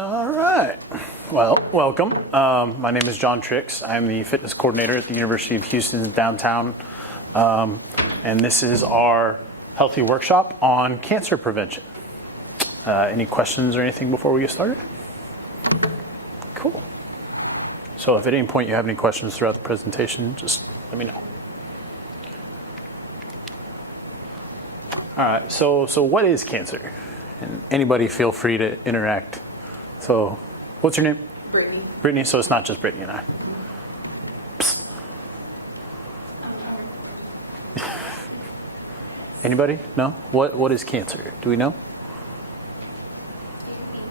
All right. Well, welcome. My name is John Trix. I'm the fitness coordinator at the University of Houston's downtown. And this is our healthy workshop on cancer prevention. Any questions or anything before we get started? Cool. So if at any point you have any questions throughout the presentation, just let me know. All right, so what is cancer? And anybody feel free to interact. So what's your name? Brittany. Brittany, so it's not just Brittany and I. Psst. Anybody? No? What is cancer? Do we know?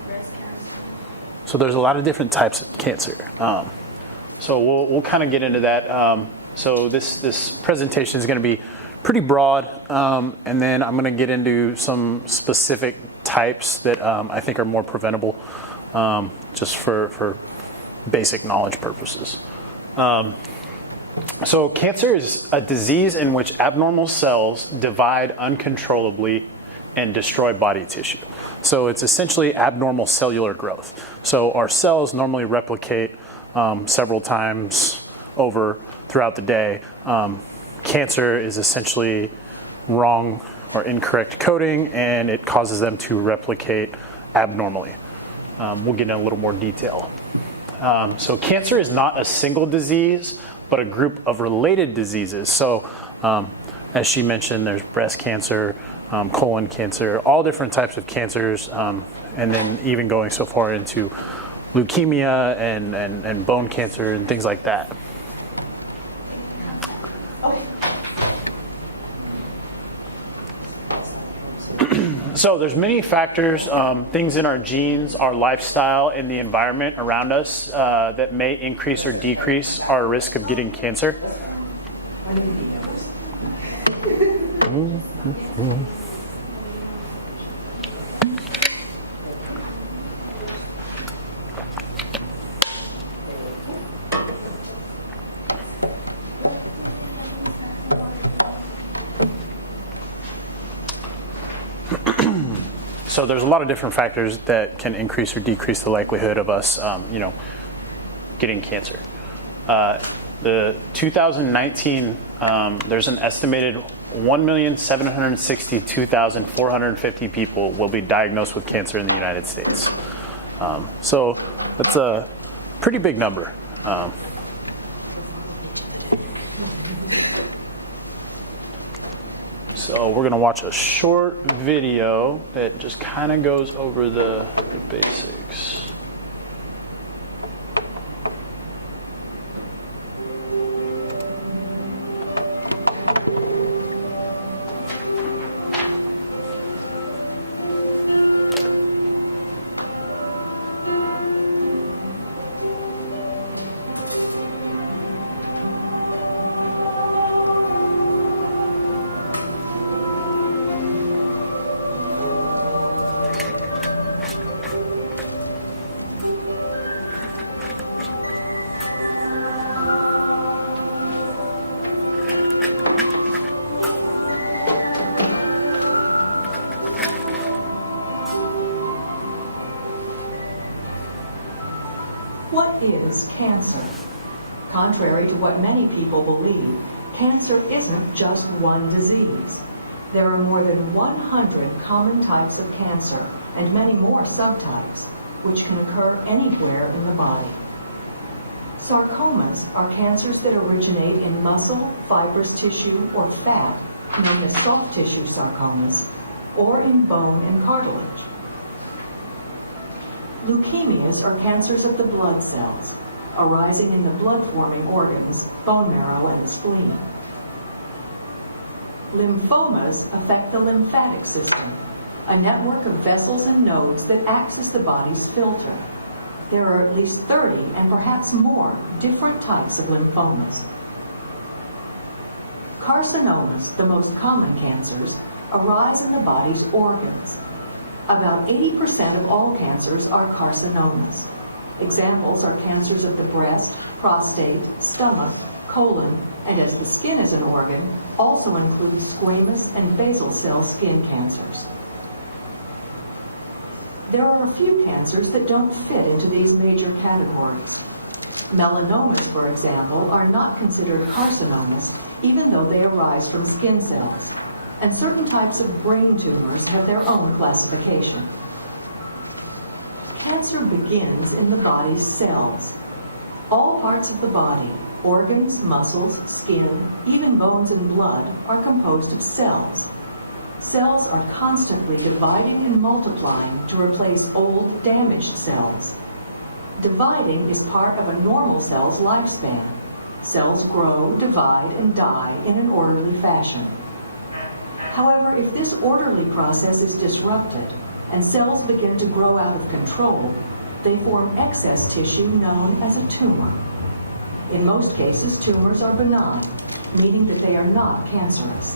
Breast cancer. So there's a lot of different types of cancer. So we'll kind of get into that. So this presentation is going to be pretty broad, and then I'm going to get into some specific types that I think are more preventable, just for basic knowledge purposes. So cancer is a disease in which abnormal cells divide uncontrollably and destroy body tissue. So it's essentially abnormal cellular growth. So our cells normally replicate several times over throughout the day. Cancer is essentially wrong or incorrect coding, and it causes them to replicate abnormally. We'll get in a little more detail. So cancer is not a single disease, but a group of related diseases. So as she mentioned, there's breast cancer, colon cancer, all different types of cancers, and then even going so far into leukemia and bone cancer and things like that. So there's many factors, things in our genes, our lifestyle, and the environment around us that may increase or decrease our risk of getting cancer. So there's a lot of different factors that can increase or decrease the likelihood of us, getting cancer. The 2019, there's an estimated 1,762,450 people will be diagnosed with cancer in the United States. So that's a pretty big number. So we're going to watch a short video that just kind of goes over the basics. What is cancer? Contrary to what many people believe, cancer isn't just one disease. There are more than 100 common types of cancer and many more subtypes, which can occur anywhere in the body. Sarcomas are cancers that originate in muscle, fibrous tissue, or fat, known as soft tissue sarcomas, or in bone and cartilage. Leukemias are cancers of the blood cells, arising in the blood-forming organs, bone marrow, and the spleen. Lymphomas affect the lymphatic system, a network of vessels and nodes that acts as the body's filter. There are at least 30 and perhaps more different types of lymphomas. Carcinomas, the most common cancers, arise in the body's organs. About 80% of all cancers are carcinomas. Examples are cancers of the breast, prostate, stomach, colon, and as the skin is an organ, also include squamous and basal cell skin cancers. There are a few cancers that don't fit into these major categories. Melanomas, for example, are not considered carcinomas, even though they arise from skin cells. And certain types of brain tumors have their own classification. Cancer begins in the body's cells. All parts of the body, organs, muscles, skin, even bones and blood, are composed of cells. Cells are constantly dividing and multiplying to replace old, damaged cells. Dividing is part of a normal cell's lifespan. Cells grow, divide, and die in an orderly fashion. However, if this orderly process is disrupted and cells begin to grow out of control, they form excess tissue known as a tumor. In most cases, tumors are benign, meaning that they are not cancerous.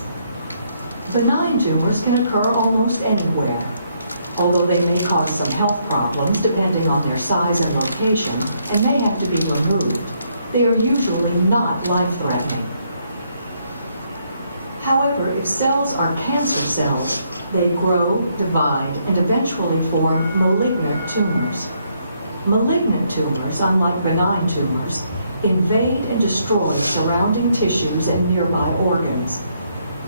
Benign tumors can occur almost anywhere. Although they may cause some health problems depending on their size and location, and may have to be removed, they are usually not life-threatening. However, if cells are cancer cells, they grow, divide, and eventually form malignant tumors. Malignant tumors, unlike benign tumors, invade and destroy surrounding tissues and nearby organs.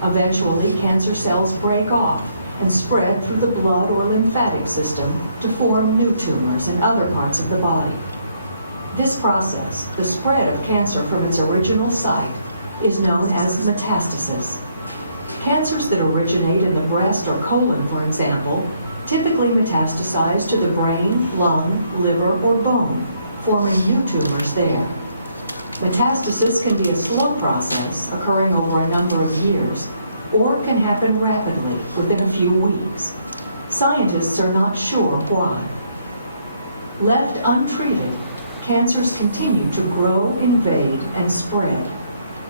Eventually, cancer cells break off and spread through the blood or lymphatic system to form new tumors in other parts of the body. This process, the spread of cancer from its original site, is known as metastasis. Cancers that originate in the breast or colon, for example, typically metastasize to the brain, lung, liver, or bone, forming new tumors there. Metastasis can be a slow process occurring over a number of years, or can happen rapidly within a few weeks. Scientists are not sure why. Left untreated, cancers continue to grow, invade, and spread,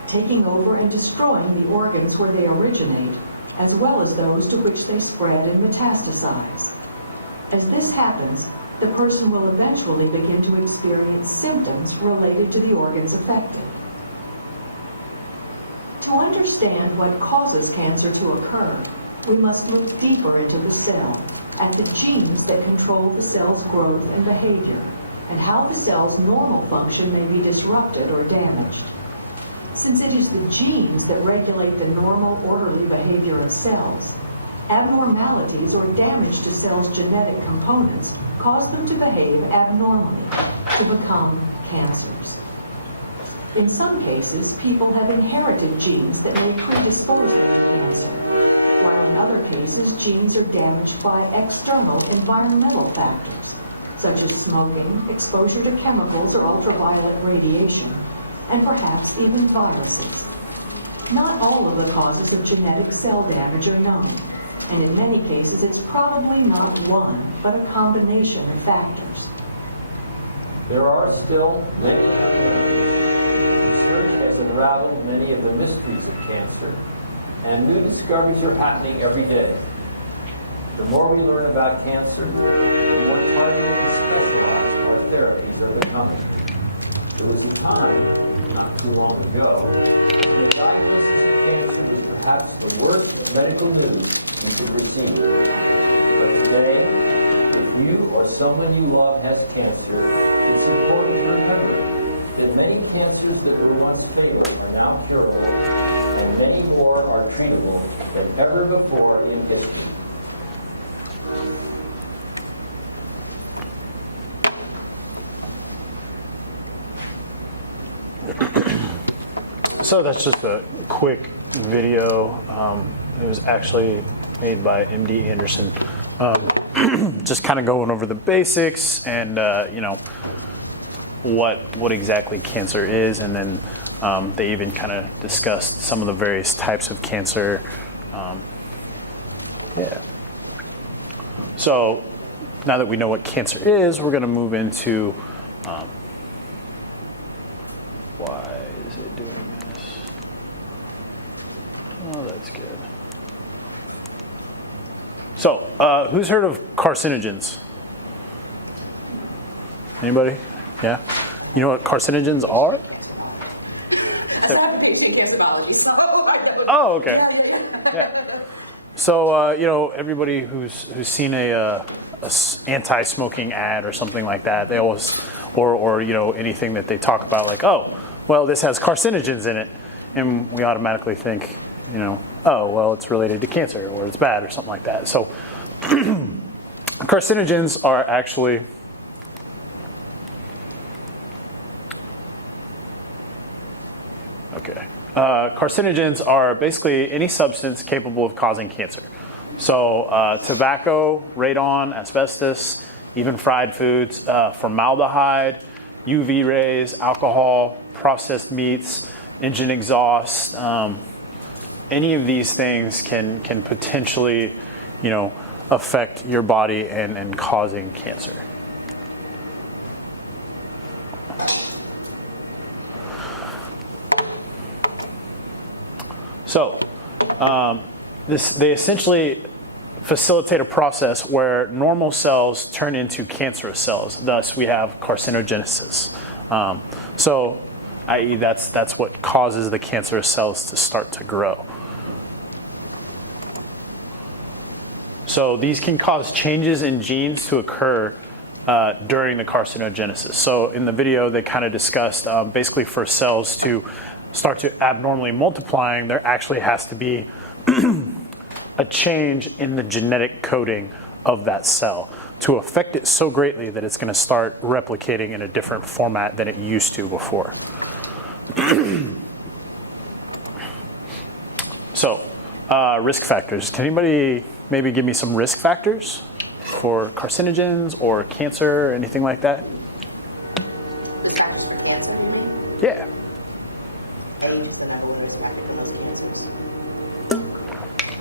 taking over and destroying the organs where they originate, as well as those to which they spread and metastasize. As this happens, the person will eventually begin to experience symptoms related to the organs affected. To understand what causes cancer to occur, we must look deeper into the cell, at the genes that control the cell's growth and behavior, and how the cell's normal function may be disrupted or damaged. Since it is the genes that regulate the normal, orderly behavior of cells, abnormalities or damage to cells' genetic components cause them to behave abnormally, to become cancers. In some cases, people have inherited genes that may predispose them to cancer, while in other cases, genes are damaged by external environmental factors, such as smoking, exposure to chemicals or ultraviolet radiation, and perhaps even viruses. Not all of the causes of genetic cell damage are known, and in many cases it's probably not one, but a combination of factors. There are still many unknowns. Research has unraveled many of the mysteries of cancer, and new discoveries are happening every day. The more we learn about cancer, the more targeted and specialized our therapies are becoming. There was a time, not too long ago, when the diagnosis of cancer was perhaps the worst medical news you could receive. But today, if you or someone you love has cancer, it's important to remember that many cancers that were once fatal are now curable, and many more are treatable than ever before in history. So that's just a quick video. It was actually made by MD Anderson. Just kind of going over the basics and what exactly cancer is, and then they even kind of discussed some of the various types of cancer. So now that we know what cancer is, we're going to move into why is it doing this? Oh, that's good. So, who's heard of carcinogens? Anybody? Yeah? You know what carcinogens are? Oh, okay. Yeah. So, everybody who's seen a anti-smoking ad or something like that, they always, or anything that they talk about, like, oh, well, this has carcinogens in it, and we automatically think, oh, well, it's related to cancer or it's bad or something like that. So carcinogens are actually carcinogens are basically any substance capable of causing cancer. So tobacco, radon, asbestos, even fried foods, formaldehyde, UV rays, alcohol, processed meats, engine exhaust, any of these things can potentially, affect your body and causing cancer. So they essentially facilitate a process where normal cells turn into cancerous cells. Thus, we have carcinogenesis. So, i.e., that's what causes the cancerous cells to start to grow. So these can cause changes in genes to occur during the carcinogenesis. So in the video, they kind of discussed basically for cells to start to abnormally multiplying, there actually has to be a change in the genetic coding of that cell to affect it so greatly that it's going to start replicating in a different format than it used to before. So, risk factors. Can anybody maybe give me some risk factors for carcinogens or cancer or anything like that? Risk factors for cancer, you mean? Yeah.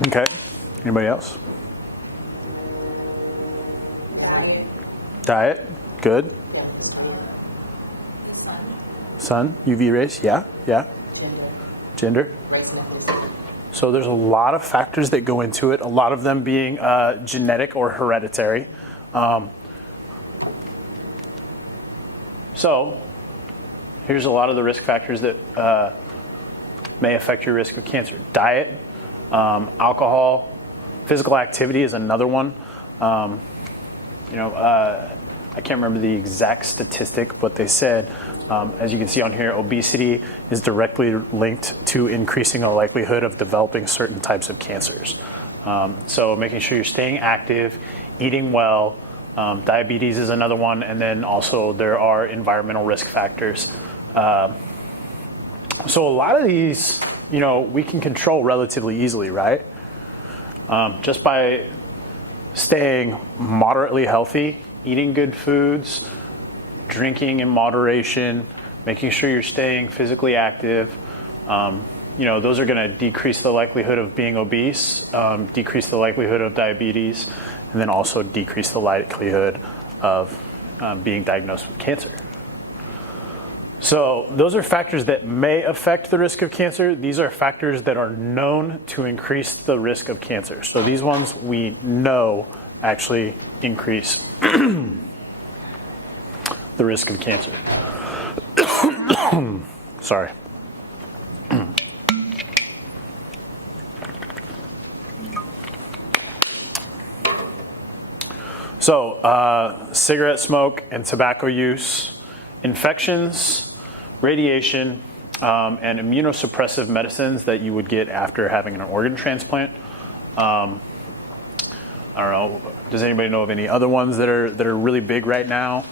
Okay. Anybody else? Diet. Good. Sun. UV rays. Yeah. Gender. So there's a lot of factors that go into it. A lot of them being genetic or hereditary. So here's a lot of the risk factors that may affect your risk of cancer. Diet. Alcohol, physical activity is another one. I can't remember the exact statistic, but they said, as you can see on here, obesity is directly linked to increasing the likelihood of developing certain types of cancers. So making sure you're staying active, eating well, diabetes is another one, and then also there are environmental risk factors. So a lot of these, we can control relatively easily, right? Just by staying moderately healthy, eating good foods, drinking in moderation, making sure you're staying physically active. Those are going to decrease the likelihood of being obese, decrease the likelihood of diabetes, and then also decrease the likelihood of being diagnosed with cancer. So those are factors that may affect the risk of cancer. These are factors that are known to increase the risk of cancer. So these ones we know actually increase the risk of cancer. Sorry. So cigarette smoke and tobacco use, infections, radiation, and immunosuppressive medicines that you would get after having an organ transplant. I don't know. Does anybody know of any other ones that are really big right now?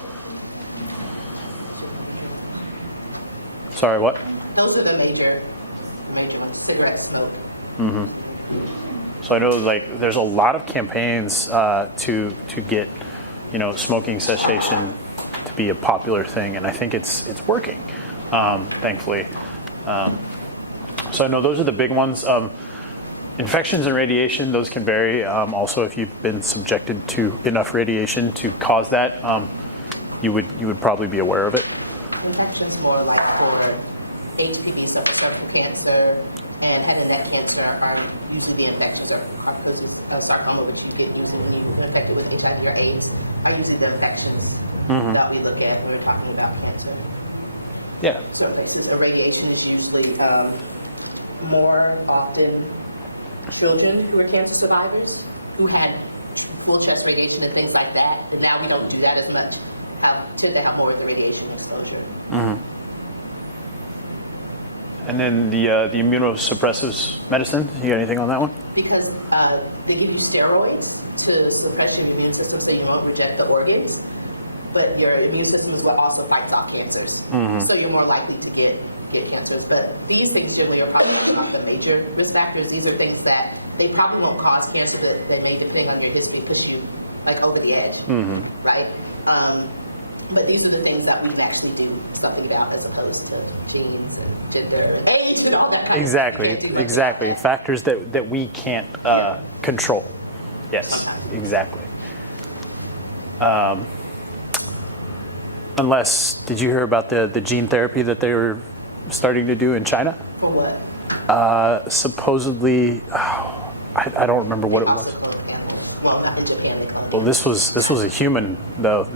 Sorry, what? Those are the major ones. Cigarette smoke. Mm-hmm. So I know there's a lot of campaigns to get smoking cessation to be a popular thing, and I think it's working, thankfully. So I know those are the big ones. Infections and radiation, those can vary. Also, if you've been subjected to enough radiation to cause that, you would probably be aware of it. Infections more like for HPV, cervical cancer, and head and neck cancer are usually the infections of sarcoma, which you get when you're infected with HIV or AIDS, are usually the infections that we look at when we're talking about cancer. Yeah. So cases of radiation is usually more often children who are cancer survivors who had full chest radiation and things like that. But now we don't do that as much. Tend to have more of the radiation exposure. And then the immunosuppressive medicine, you got anything on that one? Because they give you steroids to suppress your immune system so you won't reject the organs, but your immune system is what also fights off cancers. So you're more likely to get cancers. But these things generally are probably not the major risk factors. These are things that they probably won't cause cancer, but they may, depending on your history, push you like over the edge, right? But these are the things that we actually do something about as opposed to genes and gender, age, and all that kind of Exactly. Factors that we can't control. Yes, exactly. Unless, did you hear about the gene therapy that they were starting to do in China? For what? Supposedly, I don't remember what it was. Well, this was a human though.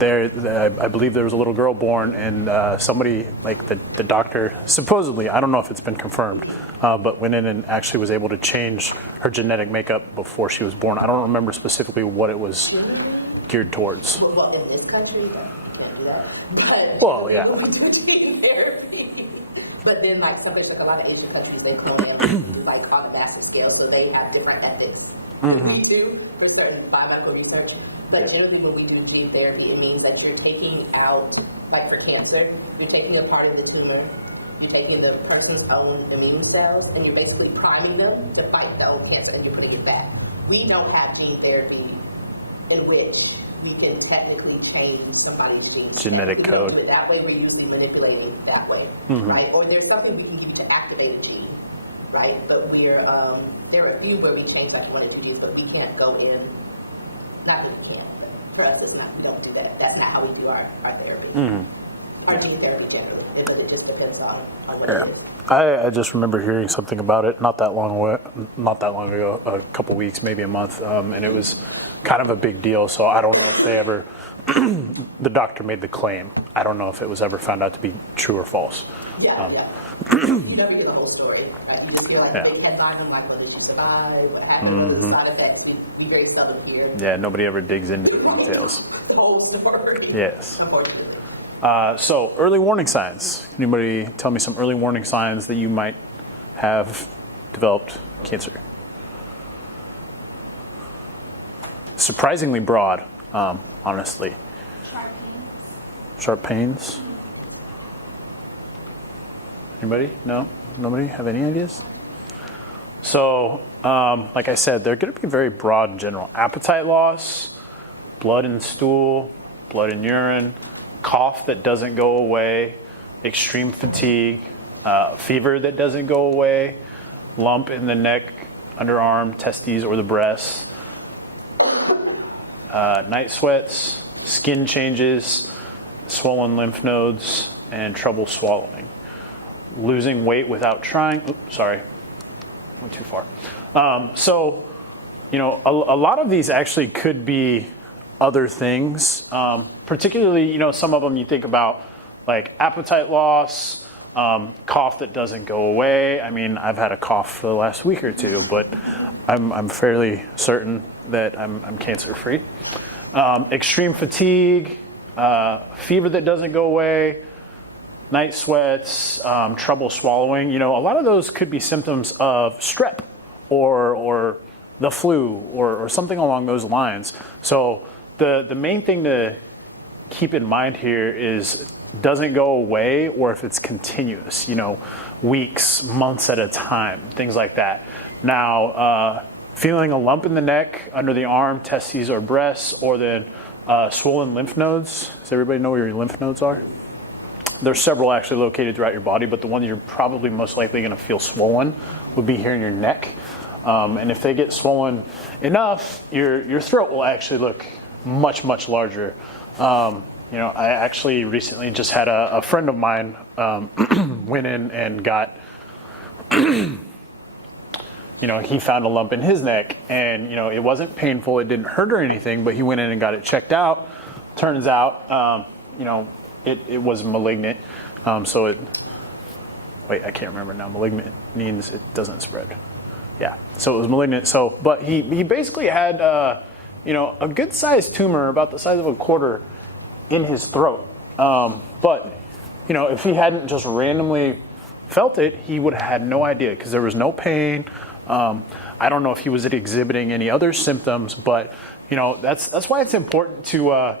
I believe there was a little girl born, and somebody, like the doctor, supposedly, I don't know if it's been confirmed, but went in and actually was able to change her genetic makeup before she was born. I don't remember specifically what it was geared towards. Well, in this country, you can't do that. But Well, yeah. we do gene therapy. But then, like, some places, like a lot of Asian countries, they clone animals, like, on a massive scale, so they have different ethics than we do for certain biomedical research. But generally, when we do gene therapy, it means that you're taking out, like for cancer, you're taking a part of the tumor, you're taking the person's own immune cells, and you're basically priming them to fight the old cancer, and you're putting it back. We don't have gene therapy in which we can technically change somebody's genetic we don't code. do it that way. We're usually manipulating that way, right? Or there's something we can do to activate a gene, right? But we're there are a few where we change like you wanted to use, but we can't go in. Not that we can't. But for us, it's not. We don't do that. That's not how we do our therapy. Our gene therapy generally, but it just depends on what it is. I just remember hearing something about it not that long ago, a couple weeks, maybe a month, and it was kind of a big deal. So I don't know if they ever, the doctor made the claim. I don't know if it was ever found out to be true or false. Yeah. You never get the whole story, right? You just feel like they headline them, like, well, did you survive? What happened? What are the side effects? We very seldom hear Yeah, nobody ever digs into the details. the whole story. Yes. Unfortunately. So early warning signs. Anybody tell me some early warning signs that you might have developed cancer? Surprisingly broad, honestly. Sharp pains. Anybody? No? Nobody have any ideas? So, like I said, they're going to be very broad in general. Appetite loss, blood in stool, blood in urine, cough that doesn't go away, extreme fatigue, fever that doesn't go away, lump in the neck, underarm, testes, or the breasts, night sweats, skin changes, swollen lymph nodes, and trouble swallowing. Losing weight without trying. Oops, sorry, went too far. So, a lot of these actually could be other things. Particularly, some of them you think about like appetite loss, cough that doesn't go away. I mean, I've had a cough for the last week or two, but I'm fairly certain that I'm cancer-free. Extreme fatigue, fever that doesn't go away, night sweats, trouble swallowing. A lot of those could be symptoms of strep or the flu or something along those lines. So the main thing to keep in mind here is doesn't go away, or if it's continuous, weeks, months at a time, things like that. Now, feeling a lump in the neck, under the arm, testes, or breasts, or then swollen lymph nodes. Does everybody know where your lymph nodes are? There's several actually located throughout your body, but the one you're probably most likely going to feel swollen would be here in your neck. And if they get swollen enough, your throat will actually look much, much larger. I actually recently just had a friend of mine went in and got, he found a lump in his neck, and, it wasn't painful, it didn't hurt or anything, but he went in and got it checked out. Turns out, it was malignant. I can't remember now. Malignant means it doesn't spread. Yeah, so it was malignant. So, but he basically had, a good sized tumor about the size of a quarter in his throat. But, if he hadn't just randomly felt it, he would have had no idea because there was no pain. I don't know if he was exhibiting any other symptoms, but, that's why it's important to,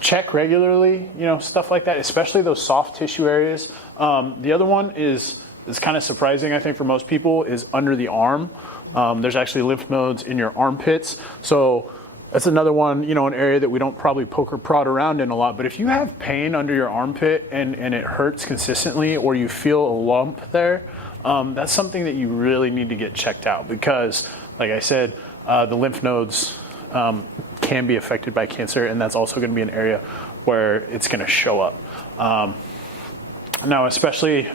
check regularly, stuff like that, especially those soft tissue areas. The other one is kind of surprising, I think, for most people, is under the arm. There's actually lymph nodes in your armpits. So that's another one, an area that we don't probably poke or prod around in a lot. But if you have pain under your armpit and it hurts consistently, or you feel a lump there, that's something that you really need to get checked out because, like I said, the lymph nodes can be affected by cancer, and that's also going to be an area where it's going to show up. Now, especially,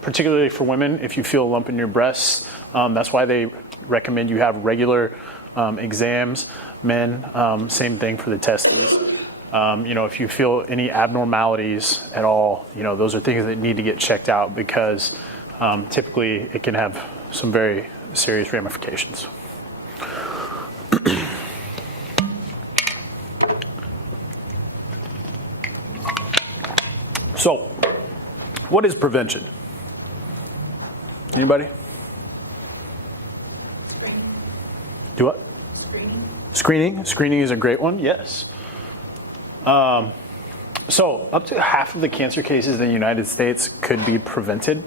particularly for women, if you feel a lump in your breasts, that's why they recommend you have regular exams. Men, same thing for the testes. If you feel any abnormalities at all, those are things that need to get checked out because typically it can have some very serious ramifications. So, what is prevention? Anybody? Do what? Screening. Screening is a great one, yes. So, up to half of the cancer cases in the United States could be prevented.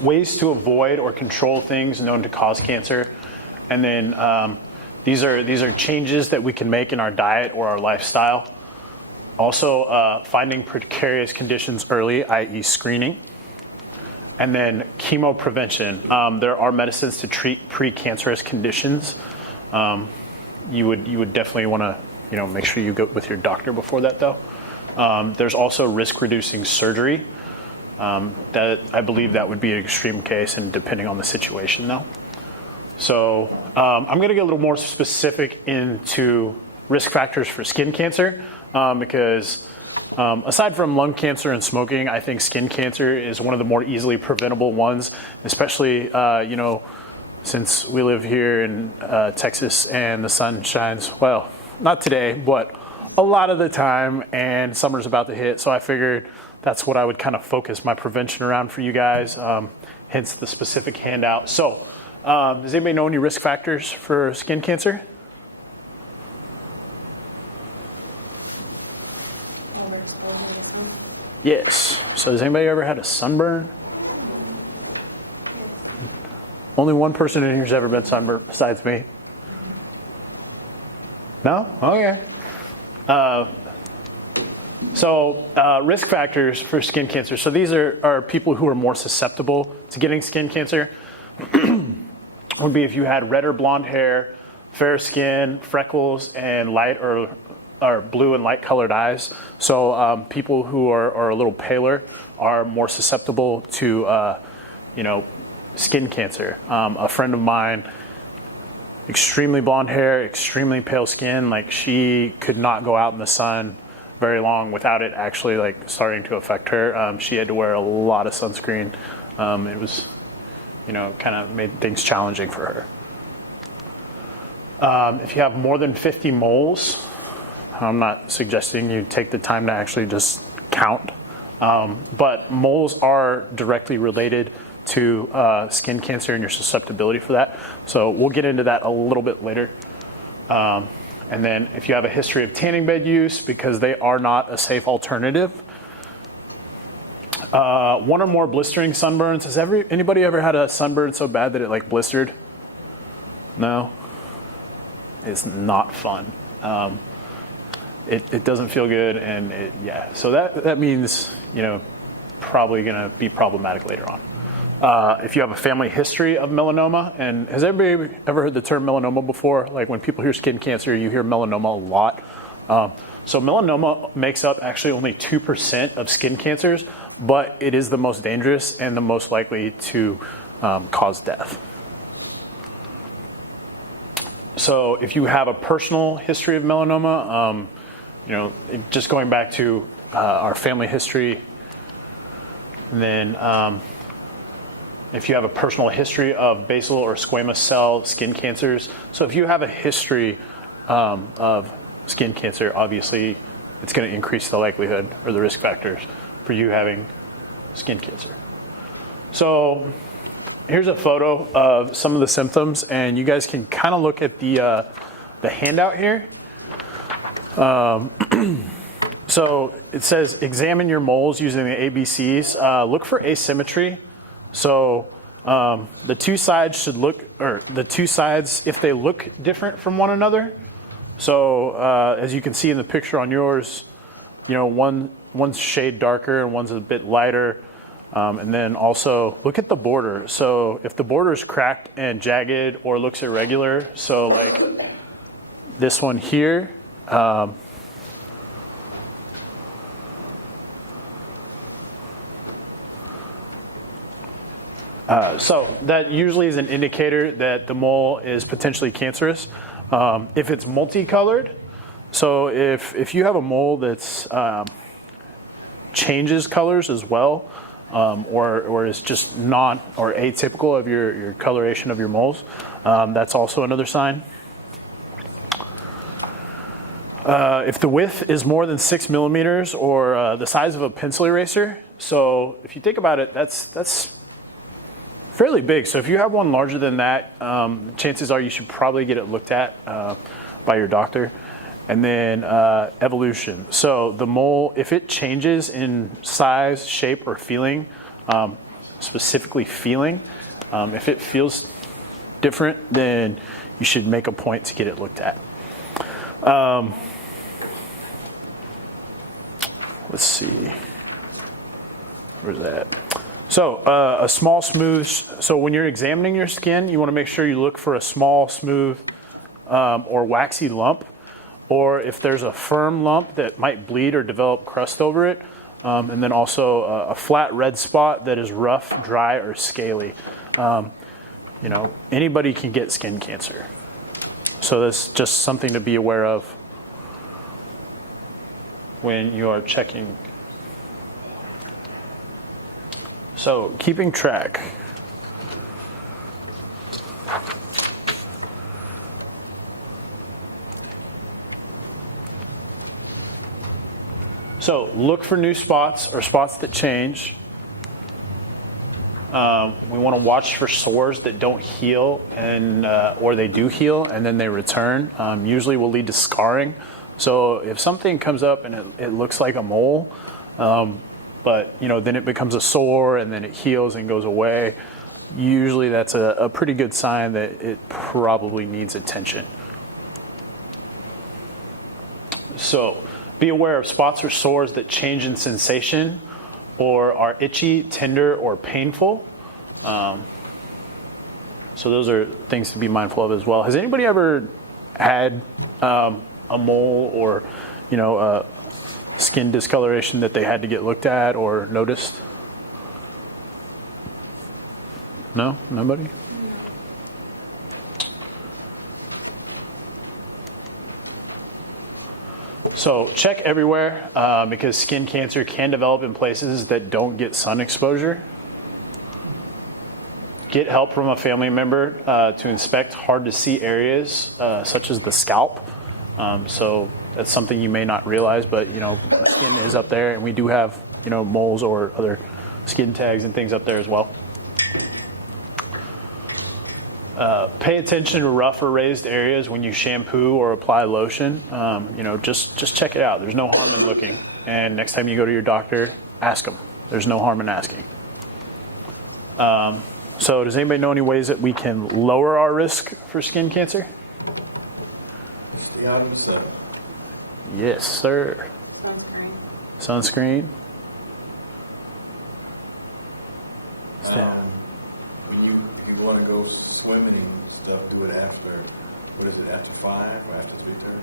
Ways to avoid or control things known to cause cancer. And then these are changes that we can make in our diet or our lifestyle. Also, finding precarious conditions early, i.e. screening. And then chemo prevention. There are medicines to treat precancerous conditions. You would definitely want to make sure you go with your doctor before that, though. There's also risk-reducing surgery. That I believe that would be an extreme case, and depending on the situation, though. So I'm going to get a little more specific into risk factors for skin cancer. Because aside from lung cancer and smoking, I think skin cancer is one of the more easily preventable ones, especially, since we live here in Texas and the sun shines, well, not today, but a lot of the time, and summer's about to hit. So I figured that's what I would kind of focus my prevention around for you guys, hence the specific handout. So does anybody know any risk factors for skin cancer? Yes. So has anybody ever had a sunburn? Only one person in here has ever been sunburned besides me. No? Okay. So risk factors for skin cancer. So these are people who are more susceptible to getting skin cancer. Would be if you had red or blonde hair, fair skin, freckles, and light or blue and light colored eyes. So people who are a little paler are more susceptible to, skin cancer. A friend of mine, extremely blonde hair, extremely pale skin, like she could not go out in the sun very long without it actually like starting to affect her. She had to wear a lot of sunscreen. It was, kind of made things challenging for her. If you have more than 50 moles, I'm not suggesting you take the time to actually just count, but moles are directly related to skin cancer and your susceptibility for that. So we'll get into that a little bit later. And then if you have a history of tanning bed use, because they are not a safe alternative. One or more blistering sunburns. Has anybody ever had a sunburn so bad that it like blistered? No? It's not fun. It doesn't feel good, and so that means probably going to be problematic later on. If you have a family history of melanoma, and has everybody ever heard the term melanoma before? Like when people hear skin cancer, you hear melanoma a lot. So melanoma makes up actually only 2% of skin cancers, but it is the most dangerous and the most likely to cause death. So if you have a personal history of melanoma, just going back to our family history, then if you have a personal history of basal or squamous cell skin cancers. So if you have a history of skin cancer, obviously it's going to increase the likelihood or the risk factors for you having skin cancer. So here's a photo of some of the symptoms, and you guys can kind of look at the handout here. So it says examine your moles using the ABCs. Look for asymmetry. So the two sides should look, or the two sides, if they look different from one another. So as you can see in the picture on yours, you know, one's shade darker and one's a bit lighter. And then also look at the border. So if the border is cracked and jagged or looks irregular, so like this one here, so that usually is an indicator that the mole is potentially cancerous. If it's multicolored, so if you have a mole that's changes colors as well, or is just not or atypical of your coloration of your moles, that's also another sign. If the width is more than 6 millimeters or the size of a pencil eraser, so if you think about it, that's fairly big. So if you have one larger than that, chances are you should probably get it looked at by your doctor. And then evolution. So the mole, if it changes in size, shape, or feeling, specifically feeling, if it feels different, then you should make a point to get it looked at. Let's see. Where's that? So a small, smooth, so when you're examining your skin, you want to make sure you look for a small, smooth, or waxy lump. Or if there's a firm lump that might bleed or develop crust over it, and then also a flat red spot that is rough, dry, or scaly. You know, anybody can get skin cancer. So that's just something to be aware of when you are checking. So keeping track. So look for new spots or spots that change. We want to watch for sores that don't heal and or they do heal and then they return. Usually will lead to scarring. So if something comes up and it looks like a mole, but you know then it becomes a sore and then it heals and goes away, usually that's a pretty good sign that it probably needs attention. So be aware of spots or sores that change in sensation or are itchy, tender, or painful. So those are things to be mindful of as well. Has anybody ever had a mole or, you know, skin discoloration that they had to get looked at or noticed? No? Nobody? So check everywhere because skin cancer can develop in places that don't get sun exposure. Get help from a family member to inspect hard to see areas such as the scalp. So that's something you may not realize, but you know, our skin is up there and we do have, you know, moles or other skin tags and things up there as well. Pay attention to rough or raised areas when you shampoo or apply lotion. You know, just check it out. There's no harm in looking. And next time you go to your doctor, ask them. There's no harm in asking. So does anybody know any ways that we can lower our risk for skin cancer? Stay out of the sun. Yes, sir. Sunscreen. When you want to go swimming and stuff, do it after, what is it, after 5 or after 3:30?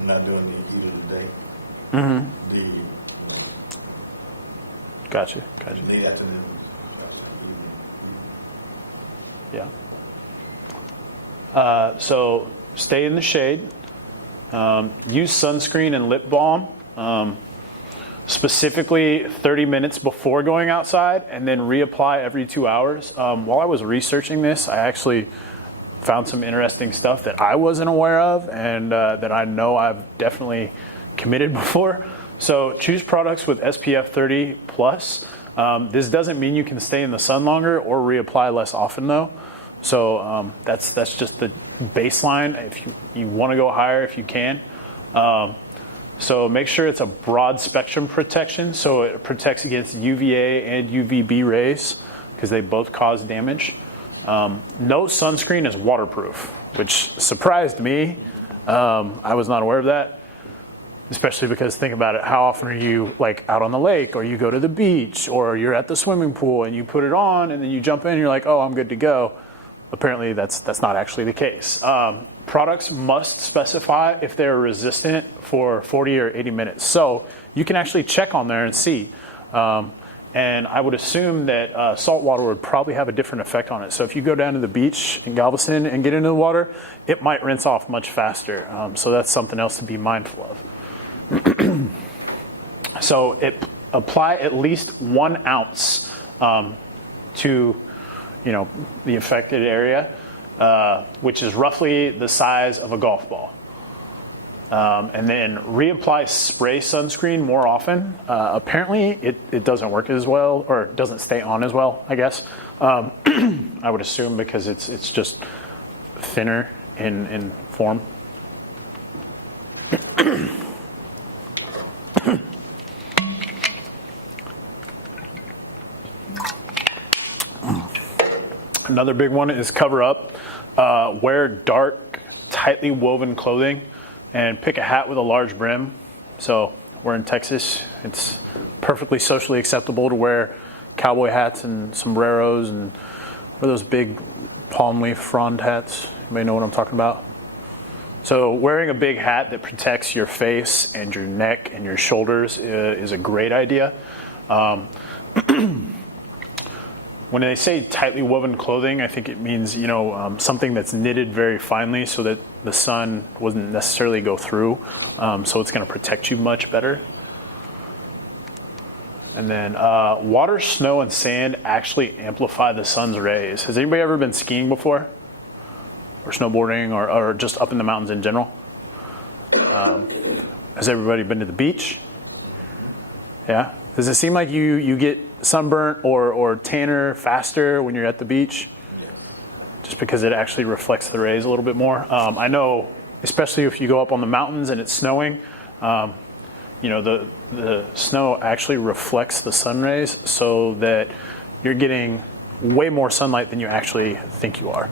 I'm not doing the heat of the day. Mm-hmm. The Gotcha. late afternoon. Yeah. So stay in the shade. Use sunscreen and lip balm. specifically 30 minutes before going outside, and then reapply every 2 hours. While I was researching this, I actually found some interesting stuff that I wasn't aware of, and that I know I've definitely committed before. So choose products with SPF 30 plus. This doesn't mean you can stay in the sun longer or reapply less often though. So that's just the baseline. If you want to go higher, if you can. So make sure it's a broad spectrum protection, so it protects against UVA and UVB rays because they both cause damage. No sunscreen is waterproof, which surprised me. I was not aware of that, especially because think about it, how often are you like out on the lake, or you go to the beach, or you're at the swimming pool and you put it on and then you jump in and you're like, oh, I'm good to go. Apparently that's not actually the case. Products must specify if they're resistant for 40 or 80 minutes. So you can actually check on there and see. And I would assume that salt water would probably have a different effect on it. So if you go down to the beach in Galveston and get into the water, it might rinse off much faster. So that's something else to be mindful of. So apply at least 1 ounce to the affected area, which is roughly the size of a golf ball. And then reapply spray sunscreen more often. Apparently it doesn't work as well, or it doesn't stay on as well, I guess. I would assume because it's just thinner in form. Another big one is cover up. Wear dark, tightly woven clothing, and pick a hat with a large brim. So we're in Texas. It's perfectly socially acceptable to wear cowboy hats and sombreros and or those big palm leaf frond hats. You may know what I'm talking about. So wearing a big hat that protects your face and your neck and your shoulders is a great idea. When they say tightly woven clothing, I think it means, something that's knitted very finely so that the sun wouldn't necessarily go through. So it's going to protect you much better. And then water, snow, and sand actually amplify the sun's rays. Has anybody ever been skiing before? Or snowboarding or just up in the mountains in general? Has everybody been to the beach? Yeah? Does it seem like you get sunburnt or tanner faster when you're at the beach? Just because it actually reflects the rays a little bit more. I know, especially if you go up on the mountains and it's snowing, the snow actually reflects the sun rays so that you're getting way more sunlight than you actually think you are.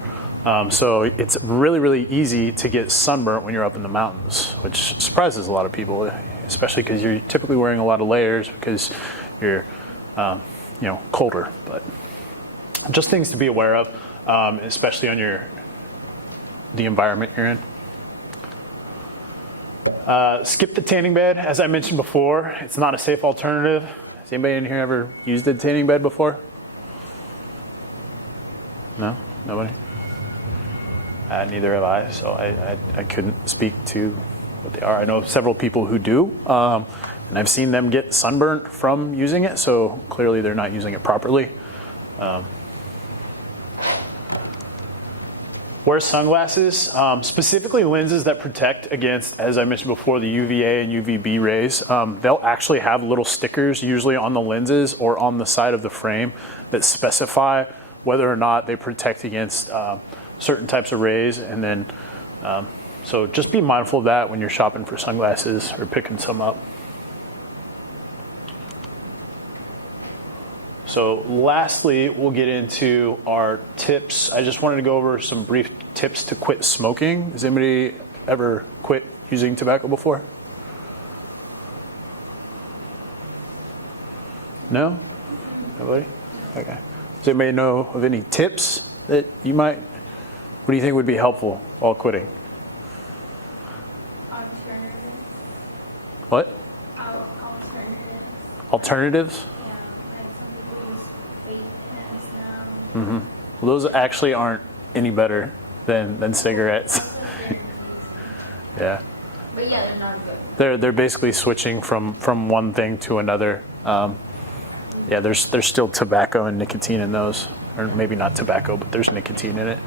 So it's really, really easy to get sunburnt when you're up in the mountains, which surprises a lot of people, especially because you're typically wearing a lot of layers because you're, colder. But just things to be aware of, especially on the environment you're in. Skip the tanning bed. As I mentioned before, it's not a safe alternative. Has anybody in here ever used a tanning bed before? No? Nobody? Neither have I, so I couldn't speak to what they are. I know several people who do, and I've seen them get sunburnt from using it, so clearly they're not using it properly. Wear sunglasses, specifically lenses that protect against, as I mentioned before, the UVA and UVB rays. They'll actually have little stickers, usually on the lenses or on the side of the frame, that specify whether or not they protect against certain types of rays. And then, so just be mindful of that when you're shopping for sunglasses or picking some up. So lastly, we'll get into our tips. I just wanted to go over some brief tips to quit smoking. Has anybody ever quit using tobacco before? No? Nobody? Okay. Does anybody know of any tips that you might, what do you think would be helpful while quitting? Alternatives. What? Alternatives. Alternatives? Like some people use vape pens now. Mm-hmm. Well, those actually aren't any better than cigarettes. Yeah. But But yeah, they're not good. They're basically switching from one thing to another. Yeah, there's still tobacco and nicotine in those, or maybe not tobacco, but there's nicotine in it.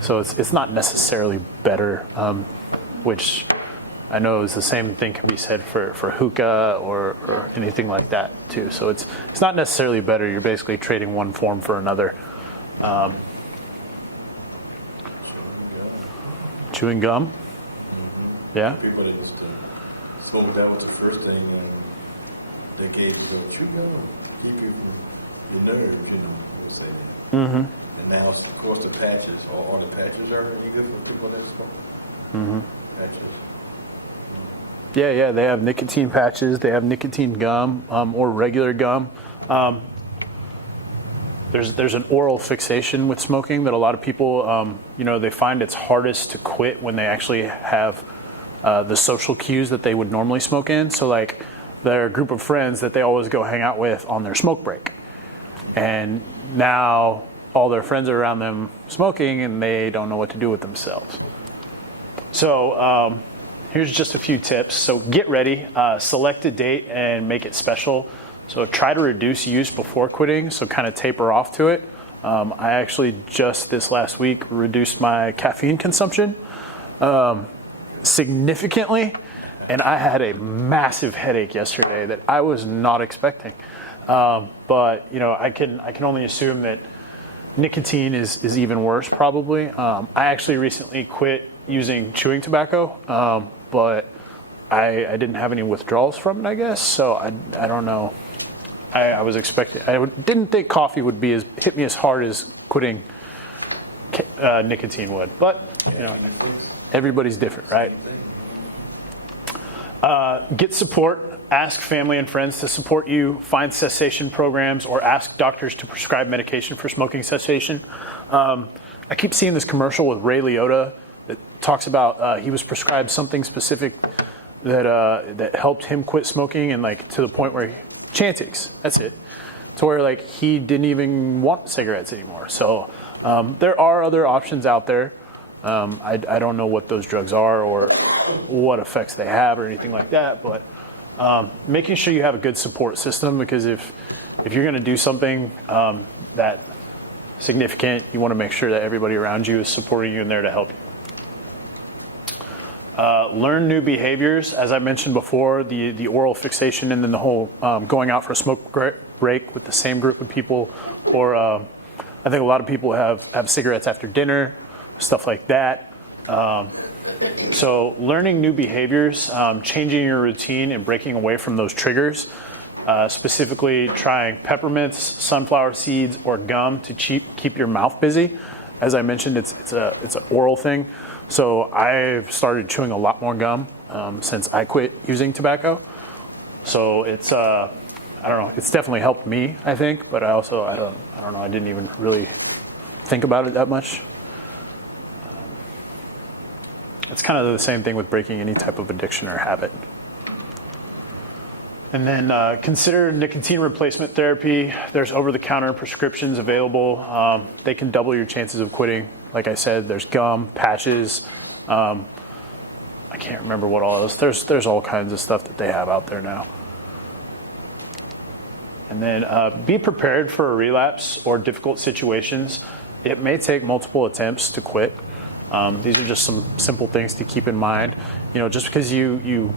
So it's not necessarily better, which I know is the same thing can be said for hookah or anything like that too. So it's not necessarily better. You're basically trading one form for another. Chewing gum. Yeah. People that used to smoke, that was the first thing they gave you, chew gum, keep you from your nerves, you know, we'll say. Mm-hmm. And now, of course, the patches, all the patches are any good for people that smoke? Mm-hmm. Patches. Yeah, they have nicotine patches. They have nicotine gum or regular gum. There's an oral fixation with smoking that a lot of people, they find it's hardest to quit when they actually have the social cues that they would normally smoke in. So like their group of friends that they always go hang out with on their smoke break. And now all their friends are around them smoking and they don't know what to do with themselves. So here's just a few tips. So get ready, select a date and make it special. So try to reduce use before quitting, so kind of taper off to it. I actually just this last week reduced my caffeine consumption significantly, and I had a massive headache yesterday that I was not expecting. But I can only assume that nicotine is even worse probably. I actually recently quit using chewing tobacco, but I didn't have any withdrawals from it, I guess. So I don't know. I was expecting. Didn't think coffee would hit me as hard as quitting nicotine would. But everybody's different, right? Get support. Ask family and friends to support you. Find cessation programs, or ask doctors to prescribe medication for smoking cessation. I keep seeing this commercial with Ray Liotta that talks about he was prescribed something specific that helped him quit smoking, and like to the point where Chantix, that's it, to where he didn't even want cigarettes anymore. So there are other options out there. I don't know what those drugs are or what effects they have or anything like that, but making sure you have a good support system, because if you're going to do something that significant, you want to make sure that everybody around you is supporting you and there to help you. Learn new behaviors. As I mentioned before, the oral fixation and then the whole going out for a smoke break with the same group of people, or I think a lot of people have cigarettes after dinner, stuff like that. So learning new behaviors, changing your routine and breaking away from those triggers, specifically trying peppermints, sunflower seeds, or gum to keep your mouth busy. As I mentioned, it's an oral thing. So I've started chewing a lot more gum since I quit using tobacco. So it's I don't know, it's definitely helped me, I think, but I don't know, I didn't even really think about it that much. It's kind of the same thing with breaking any type of addiction or habit. And then consider nicotine replacement therapy. There's over-the-counter prescriptions available. They can double your chances of quitting. Like I said, there's gum, patches. I can't remember what all else. There's all kinds of stuff that they have out there now. And then be prepared for a relapse or difficult situations. It may take multiple attempts to quit. These are just some simple things to keep in mind. Just because you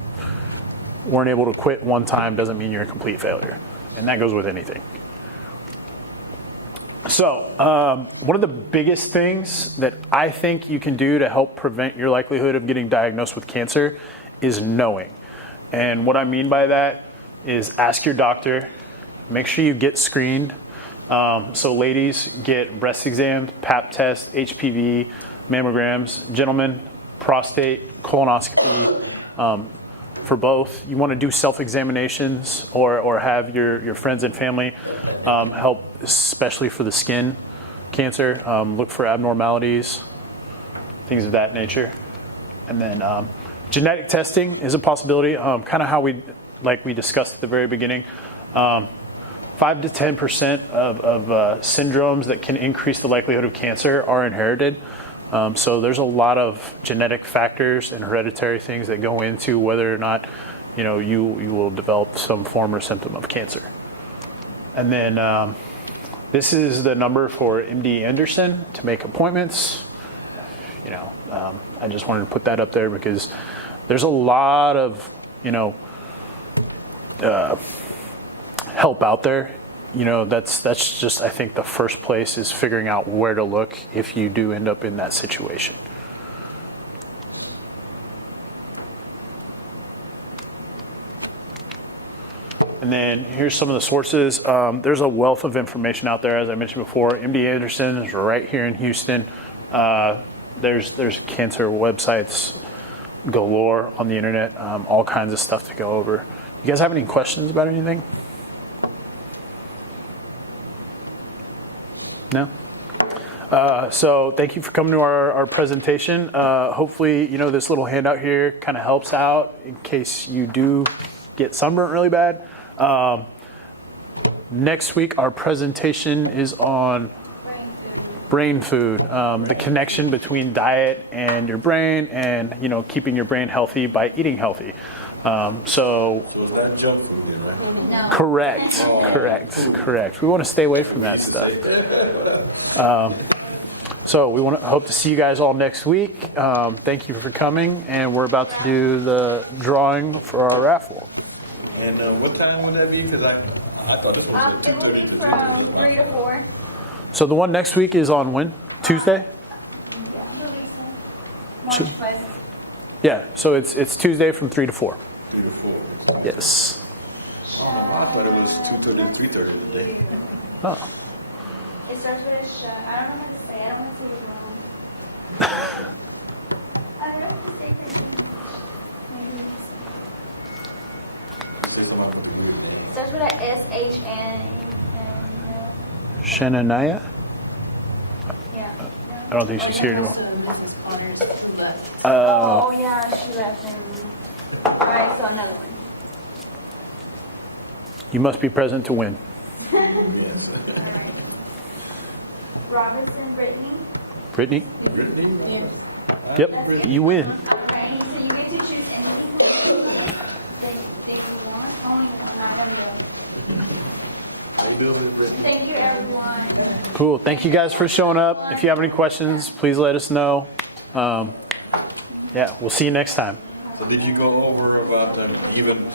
weren't able to quit one time doesn't mean you're a complete failure. And that goes with anything. So one of the biggest things that I think you can do to help prevent your likelihood of getting diagnosed with cancer is knowing. And what I mean by that is ask your doctor, make sure you get screened. So ladies, get breast exams, pap test, HPV, mammograms. Gentlemen, prostate, colonoscopy. For both, you want to do self-examinations or have your friends and family help, especially for the skin cancer. Look for abnormalities, things of that nature. And then genetic testing is a possibility, kind of how we discussed at the very beginning. 5 to 10% of syndromes that can increase the likelihood of cancer are inherited. So there's a lot of genetic factors and hereditary things that go into whether or not, you will develop some form or symptom of cancer. And then this is the number for MD Anderson to make appointments. I just wanted to put that up there because there's a lot of, help out there. That's just, I think, the first place is figuring out where to look if you do end up in that situation. And then here's some of the sources. There's a wealth of information out there, as I mentioned before. MD Anderson is right here in Houston. There's cancer websites galore on the internet, all kinds of stuff to go over. You guys have any questions about anything? No? So thank you for coming to our presentation. Hopefully, this little handout here kind of helps out in case you do get sunburnt really bad. Next week, our presentation is on brain food, the connection between diet and your brain, and keeping your brain healthy by eating healthy. So it's not junk food, right? No. Correct. We want to stay away from that stuff. So we hope to see you guys all next week. Thank you for coming, and we're about to do the drawing for our raffle. And what time would that be? Because I thought it was It will be from 3 to 4. So the one next week is on when? Tuesday? March Should- 5th. Yeah. So it's Tuesday from 3 to 4. 3 to 4. Yes. I thought it was 2:30 to 3:30 today. Oh. It starts with a sh. I don't know how to say. I don't want to say it wrong. I don't know how to say this. Maybe it starts with a S-H-N. Shananaya? Yeah. I don't think she's here anymore. Oh, yeah, she left. Alright, so another one. You must be present to win. Yes. Robinson Brittany. Brittany? Brittany? Yep. You win. Okay, so you get to choose anything they want. Oh, no, I'm not going to How you doing, Miss Brittany? Thank you, everyone. Cool. Thank you guys for showing up. If you have any questions, please let us know. We'll see you next time. So did you go over about even